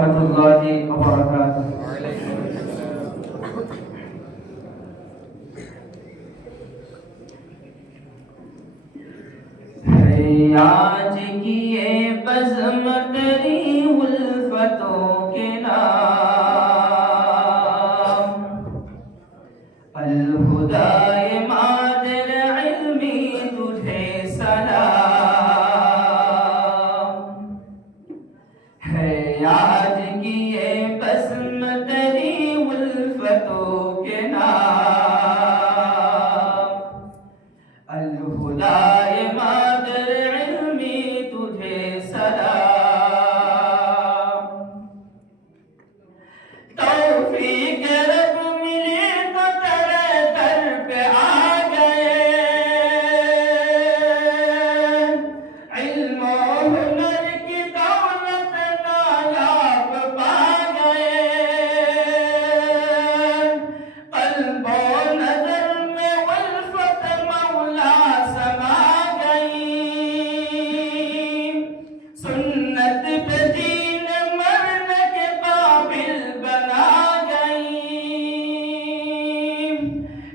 warahmatullahi wabarakatuh. आज की ये बज़्म तेरी उल्फतों के नाम, अल-हुदाए मादर इल्मी तुझे सलाम है। आज की ये बज़्म तेरी उल्फतों के नाम, अल-हुदाए मादर इल्मी तुझे सलाम। तौफीक रब मिली तो तेरे दर पे आ गए, इल्म और हुनर की दौलत नायाब पा गए। क़ल्ब और नज़र में उल्फत मौला समा गई, सुन्नत पे जीन मरने के काबिल बना गई।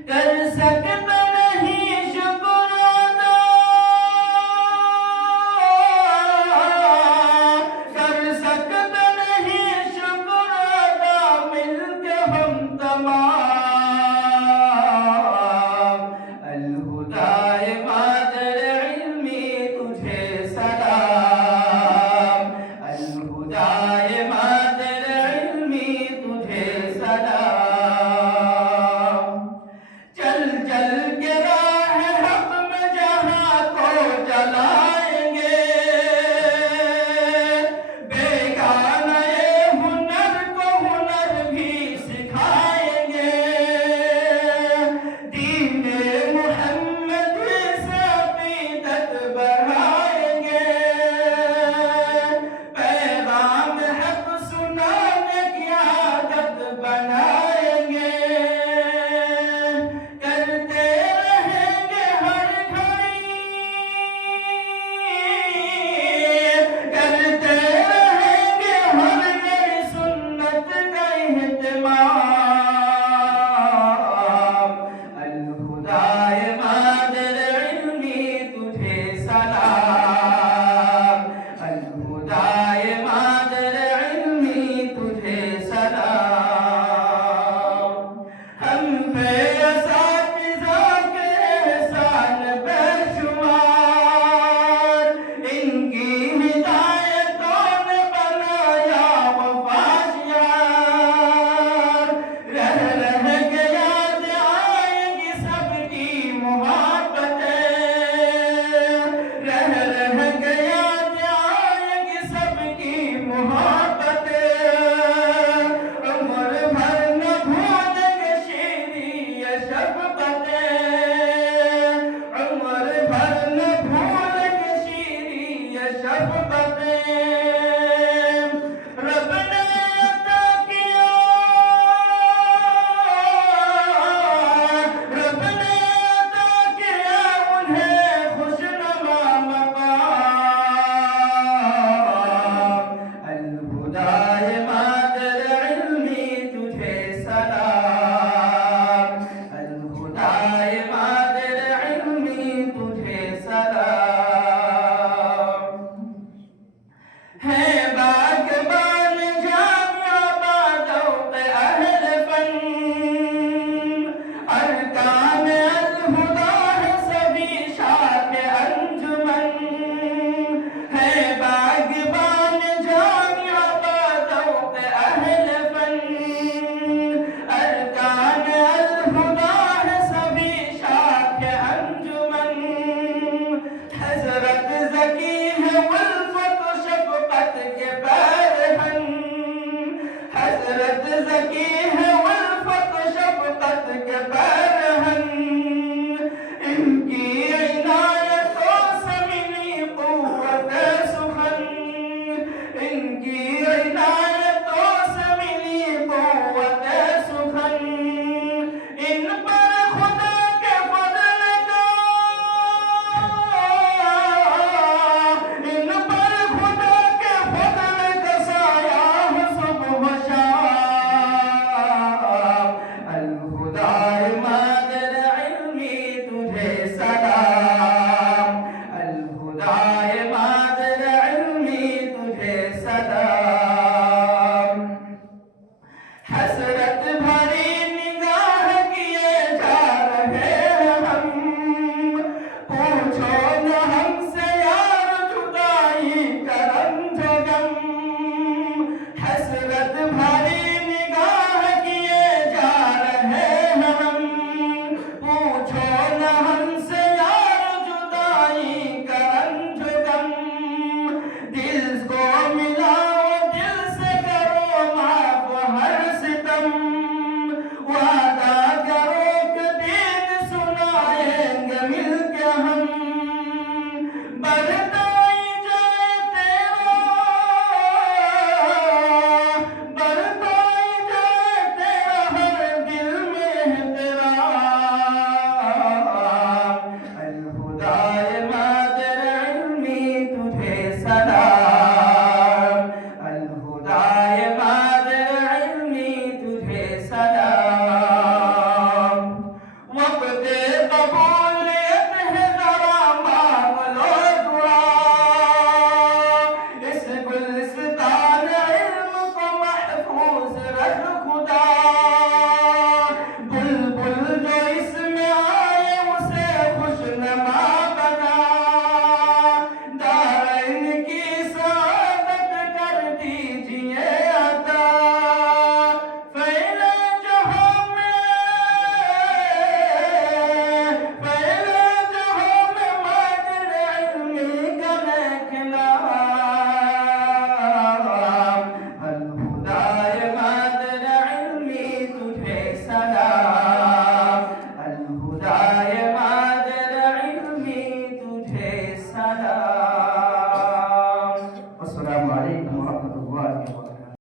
कर सकता नहीं शुक्र अदा, कर सकता नहीं शुक्र अदा, मिलके हम तमाम। अल-हुदाए मादर इल्मी तुझे सलाम, अल-हुदाए मादर इल्मी तुझे सलाम। चल चल के राह हक में जहाँ को चलाएंगे, बेगाना ये हुनर को हुनर भी सिखाएंगे। दीने मुहम्मद से अकीदत बढ़ाएंगे, पैगाम हक सुनाने की आदत बनाएंगे। करते रहेंगे हर घड़ी, करते रहेंगे हर घड़ी सुन्नत का इहतिमाम। अल-हुदाए मादर इल्मी तुझे सलाम, अल-हुदाए मादर इल्मी तुझे सलाम। हम पे असातिज़ा के एहसान बेशुमार, इनकी हिदायतों ने बनाया वफ़ाशियार। रह रह के याद आएंगी सबकी मोहब्बतें, रह रह के याद आएंगी सबकी मोहब्बतें। उम्र भर न भूलेंगे शेरी ये शफ़क़तें, उम्र भर न भूलेंगे शेरी ये शफ़क़तें। रब ने अता किया, रब ने अता किया उन्हें खुशनुमा मक़ाम। अल-हुदाए मादर इल्मी तुझे सलाम, अल-हुदाए मादर इल्मी तुझे सलाम। है बाग़बान जामिया बादौक़ अहल फन, अरकान अल-हुदा है सभी शाख अंजुमन। है बाग़बान जामिया बादौक़ इज्जत भरी निगाह किए जा रहे हैं हम, पूछो न हमसे यार जुदाई का रंज गम, दिल को मिलाओ दिल से करो माफ हर सितम, वादा करो कि दीन सुनाएंगे मिलके हम, बढ़ता ही जाए तेरा, बढ़ता ही जाए तेरा हर दिल में है तेरा, अल खुदाए मादर इल्मी तुझे सलाम, अल खुदाए मादर इल्मी तुझे सलाम, वक्त कबूलियत है जरा मांग लो दुआ, इस गुलिस्तान इल्म को महफूज रख खुदा, बुलबुल जो इसमें आए उसे खुशनुमा बना, दारैन की सादत कर दीजिए अता, फैले जहां में, फैले जहां में मादर इल्मी का नेक नाम, अल खुदाए मादर इल्मी तुझे सलाम।